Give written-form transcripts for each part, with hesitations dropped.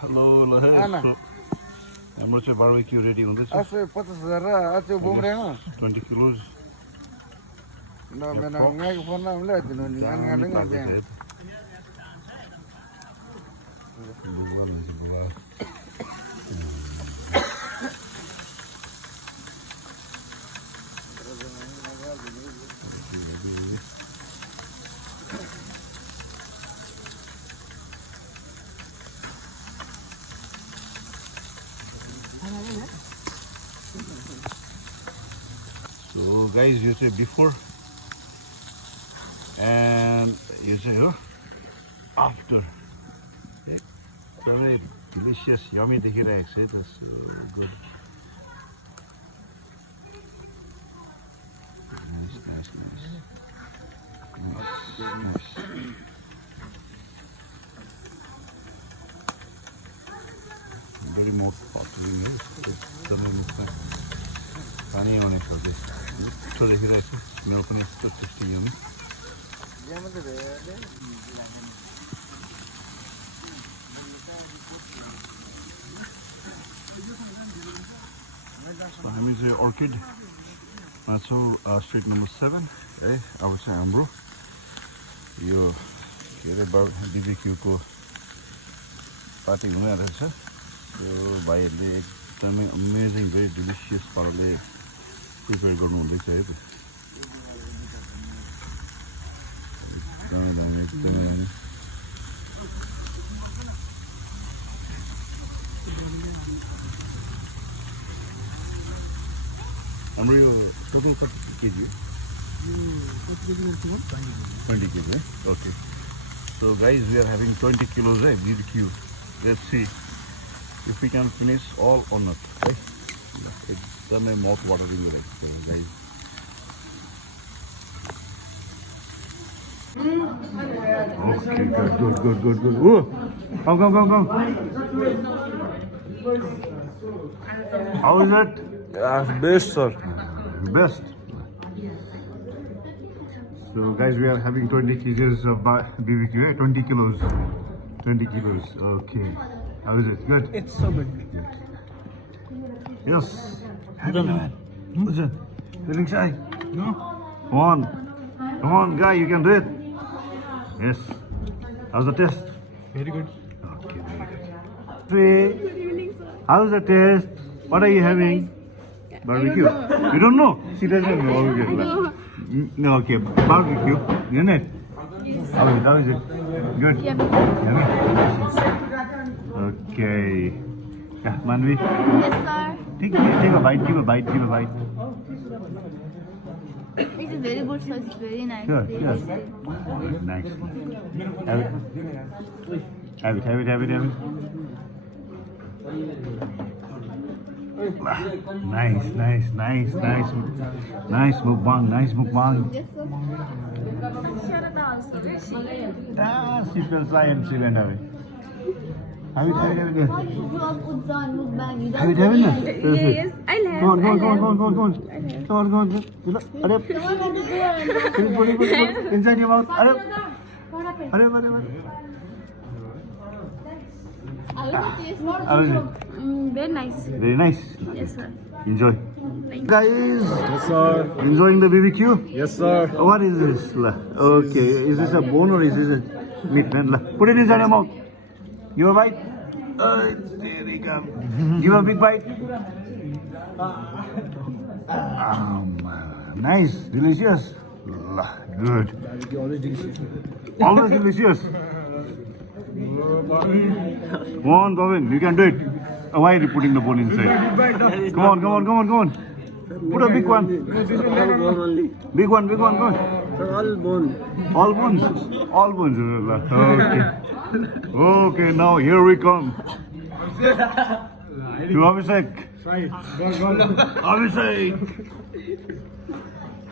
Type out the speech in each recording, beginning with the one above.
Hello, हाम्रो चाहिँ barbecue ready हुँदैछ 50,000 र त्यो बोमरेमा 20 kilos न मेना ngaको फोन नामले दिनु नि अनि त्यहाँ So guys, you say before and you say after. Very delicious, yummy देखिरहेको छ है त so good. Nice. Very mouth-watering है एकदमै मुखमा पानी आउने खालको मिठो देखिरहेको छ स्मेल पनि यस्तो टेस्टी यम्मी हामी चाहिँ अर्किडमा छौँ स्ट्रिट नम्बर 7 है अब चाहिँ हाम्रो यो के अरे BBQ को पार्टी हुने रहेछ यो भाइहरूले एकदमै अमेजिङ भेरी डिलिसियस पाराले प्रिपेयर गर्नुहुँदैछ है त एकदमै हाम्रो यो टोटल कति केजी हो 20 kg है okay so guys we are having 20 kilos है BBQ let's see if we can finish all or not है एकदमै माउथ वाटरिङ रहेछ guys Okay, good. Oh, come. How is it? best sir Best. So, guys, we are having 20 kgs of BBQ. 20 kilos. 20 kilos. Okay. How is it? Good. it's so good Yes. Who's it? Feeling shy? no Come on, guy. You can do it. Yes. How's the taste? very good Okay, very good. Good evening, sir. How's the taste? What are you having? Barbecue. You don't know? She doesn't know. Okay. No, okay. Barbecue. Isn't it? Yes. How is it? Good. Yummy. Okay. Yeah, Manvi. Yes, sir. Take a bite. Give a bite. It is very good, sir. It's very nice. Sure. Very Yes. tasty. Nice. Have it. Nice mukbang. Yes, sir. She feels like MC Vendare. Have it. Have it. Have it. Yes, I'll have. Go on. Inside your mouth. Hurry. How is it? Very nice. Very nice. Yes, sir. Enjoy. Guys, yes sir enjoying the BBQ? yes sir What is this? Okay, is this a bone or is this a meat? Put it inside your mouth. Give a bite. There we go. Give a big bite. Nice, delicious. Good. Always delicious. Come on, Bhavin, you can do it. Why are you putting the bone inside? Come on. Put a big one. Big one, go on. All bones. Okay, now here we come. To Abhishek.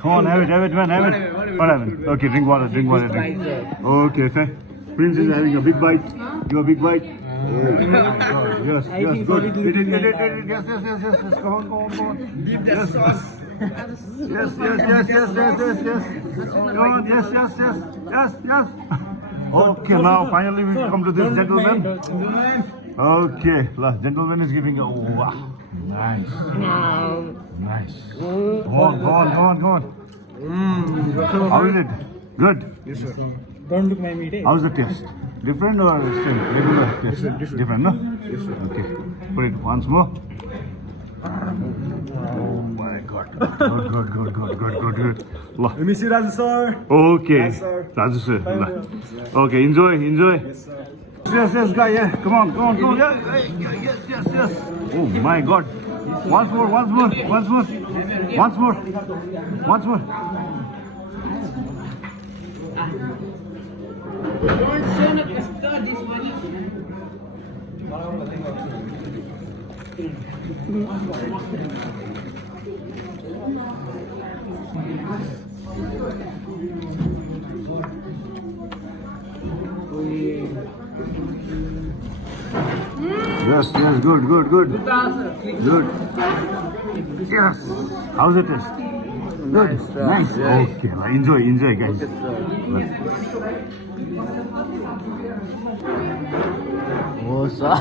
Come on, have it, man, have it. What happened? Okay, drink water. Okay. Prince is having a big bite. You a big bite? Oh my God. Yes, good. Eat it. Yes. Come on. Deep the sauce. Yes. Come on, yes. Okay, now finally we come to this gentleman. Okay, last gentleman is giving a wow. Nice. Nice. Come on, come on, come on, come on. How is it? Good. Yes, sir. Don't look my meat, eh? How's the taste? Different or same? Regular taste? Different, no? Yes, sir. Okay. Put it once more. Oh my God. Good, good, good, good, good, good, good. La. Let me see Raju sir. Okay. Yes, sir. Raju sir. La. Okay, enjoy, enjoy. Yes, sir. Yes, yes, guy, yeah. Come on, come on, come on. Yeah, yes, yes, yes. Oh my God. Once more, once more, once more. Once more. Once more. Yes, yes, good, good, good. Good. Yes. How's it taste? Good. Nice. Okay. Enjoy, enjoy, guys. Oh, sir.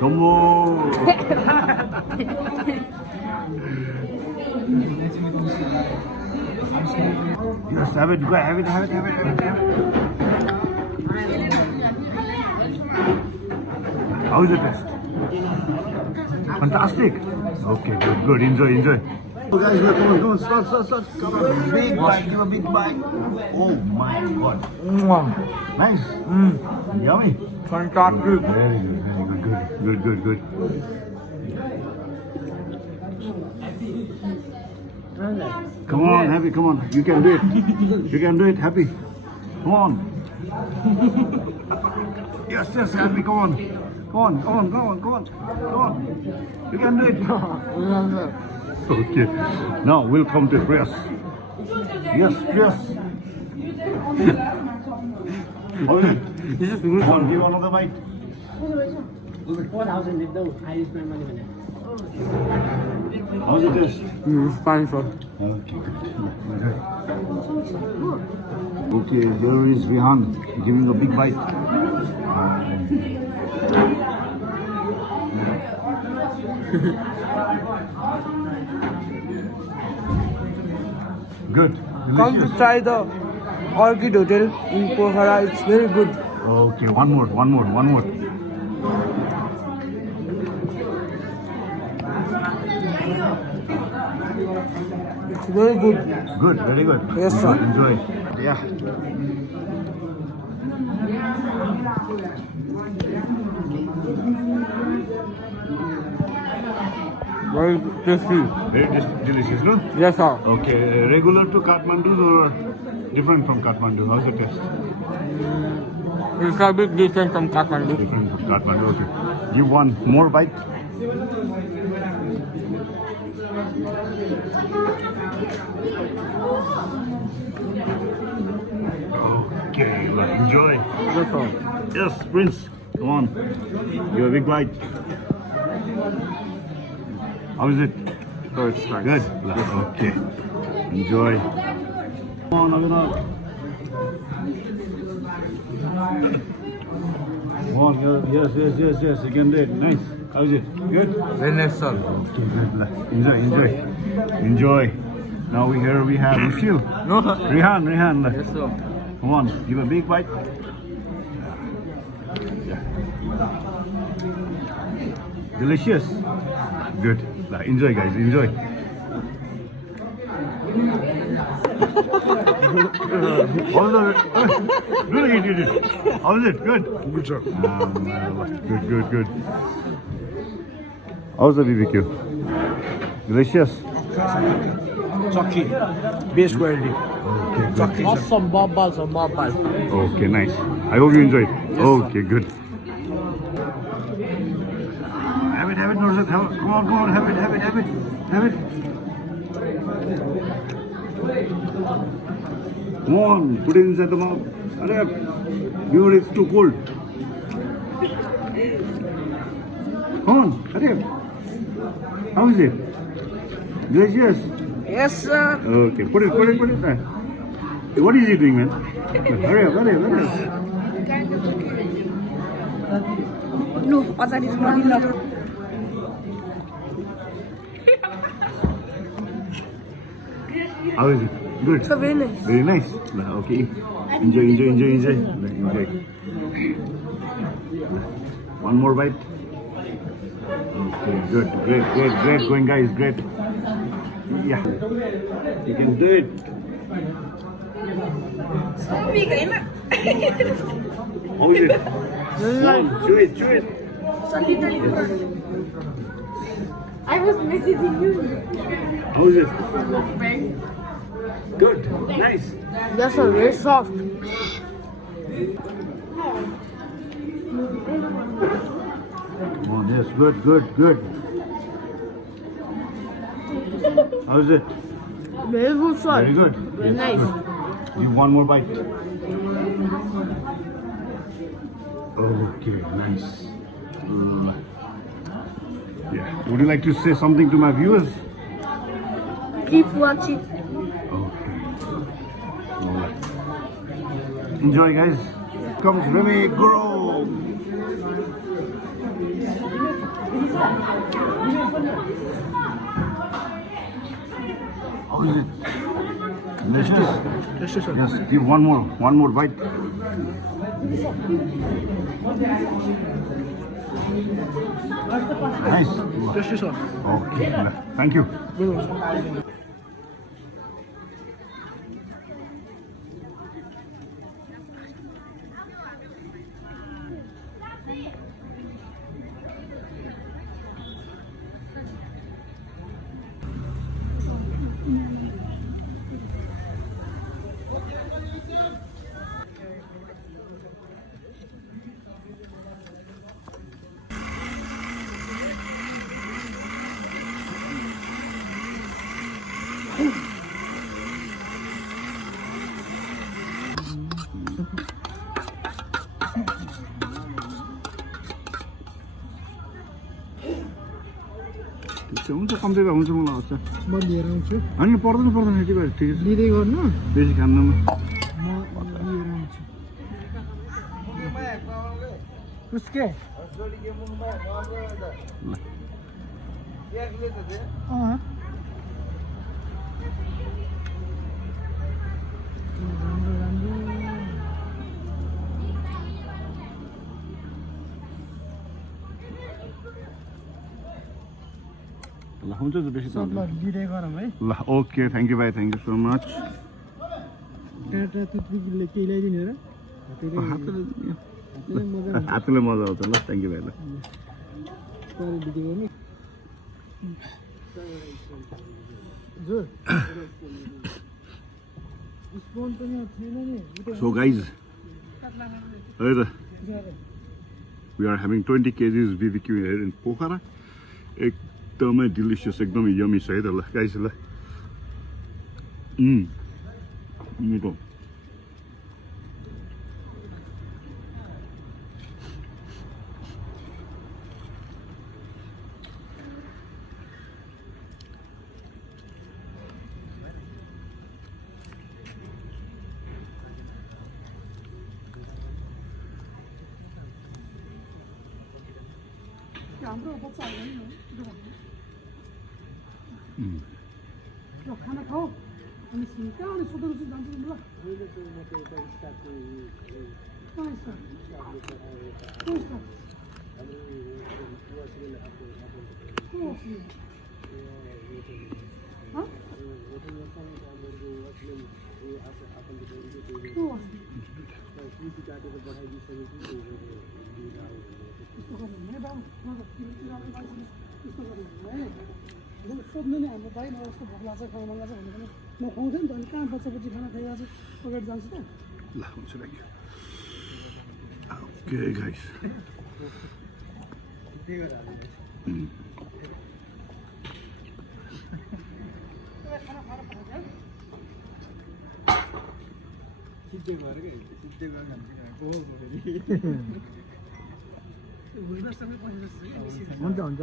Come on. Yes, have it, go, have it, have it, have it, have it, have it. How is it taste? Fantastic. Okay, good, good. Enjoy, enjoy. Oh, guys, come on, come on, start, start, start. Come on, big bite, give a big bite. Oh my God. Nice. Yummy. Fantastic. Very good, very good, good, good, good, good. Come on, Happy, come on. You can do it. You can do it, Happy. Come on. Yes, yes, Happy, come on. Come on, come on, come on, come on. Come on. You can do it. Okay. Now we'll come to press. Yes, yes. How is it? This is good. Come on, give another bite. 4,000 did though. I spent money on it. How's it taste? It's fine, sir. Okay, good. Okay, here is Vihan giving a big bite. Good. Come to Delicious. try the Orchid Hotel in Pokhara. It's very good. Okay, one more, one more, one more. It's very good. Good, very good. Yes, sir. Enjoy. Yeah. Very tasty. Very delicious, no? Yes, sir. Okay, regular to Kathmandu's or different from Kathmandu? How's the taste? It's a bit different from Kathmandu. Different from Kathmandu, okay. Give one more bite. Okay, enjoy. Yes, sir. Yes, Prince, come on. Give a big bite. How is it? Oh, it's nice. Good? Okay. Enjoy. Come on, Avinash. Come on, yes, yes, yes, yes. You can do it. Nice. How is it? Good? Very nice, sir. Okay, good. Enjoy, enjoy. Enjoy. Now we have Lucille. No, sir. Rehan. Yes, sir. Come on, give a big bite. Yeah. Delicious. Good. Enjoy, guys. Enjoy. How's it? Really, you did it. How's it? Good. Good, sir. Good, good. How's the BBQ? Delicious. Chucky. Best quality. Okay, good. Awesome bob balls or bob balls. Okay, nice. I hope you enjoyed. Okay, good. Have it, Nurzat. Have it. Come on, have it. Come on, put it inside the mouth. Hurry up. Viewer, it's too cold. Come on, hurry up. How is it? Delicious. Yes, sir. Okay, put it there. Hey, what is he doing, man? Hurry up. No, अगाडि How is it? Good. So very nice. Very nice. Okay. Enjoy. Enjoy. One more bite. Okay, good. Great going, guys. Great. Yeah. You can do it. How is it? Chew it. Yes. I was messaging you. How is it? Good. Nice. Yes, sir. Very soft. Oh, yes. Good. How is it? Very good, sir. Very good. Very nice. Good. Give one more bite. Okay, nice. Yeah. Would you like to say something to my viewers? Keep watching. Okay. Alright. Enjoy, guys. Comes Remy Guru. How is it? Delicious. Yes. Give one more bite. Nice. Okay. Thank you. हुन्छ कम्ती भए हुन्छ मलाई लाग्छ म लिएर आउँछु होइन पर्दैन यति भएर ठिकै छ लिँदै गर्नु बेसी खान्नमा म लिएर आउँछु उसके ल हुन्छ त बेसी ल लिँदै गरौँ है ल ओके थ्याङ्क यू भाइ thank you so much tata तुत्रीले केही ल्याइदिने र हातले मजा आउँछ ल थ्याङ्क यू भाइ ल भिडियो गर्नु जोर स्पोन पनि छैन नि So guys, we are having 20 kgs BBQ here in Pokhara. एकदमै delicious, एकदमै yummy छ है त ल guys ल मिठो खाना खाऊ अनि कहाँबाट सोध्नु जान्छु ल सोध्नु नि हाम्रो भाइ मलाई यस्तो भोक लाग्छ खाना मन लाग्छ भने पनि म खुवाउँथेँ नि त अनि कहाँ बच्चापछि खाना खाइरहेको छु अगाडि जान्छु त ल हुन्छ थ्याङ्क यू ओके गाइस सिद्धे गएर के सिद्धे गएर हुन्छ हुन्छ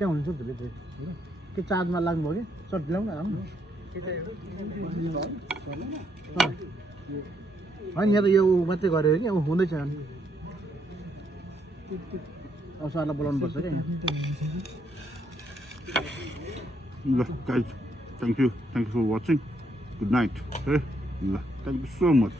त्यहाँ हुन्छ धेरै धेरै के चार्जमा लाग्नुभयो कि सर्ट ल्याउन होइन यहाँ त यो मात्रै गऱ्यो कि अब हुँदैछ अनि अब सरलाई बोलाउनु पर्छ क्या Guys, thank you for watching. Good night. Okay? Thank you so much.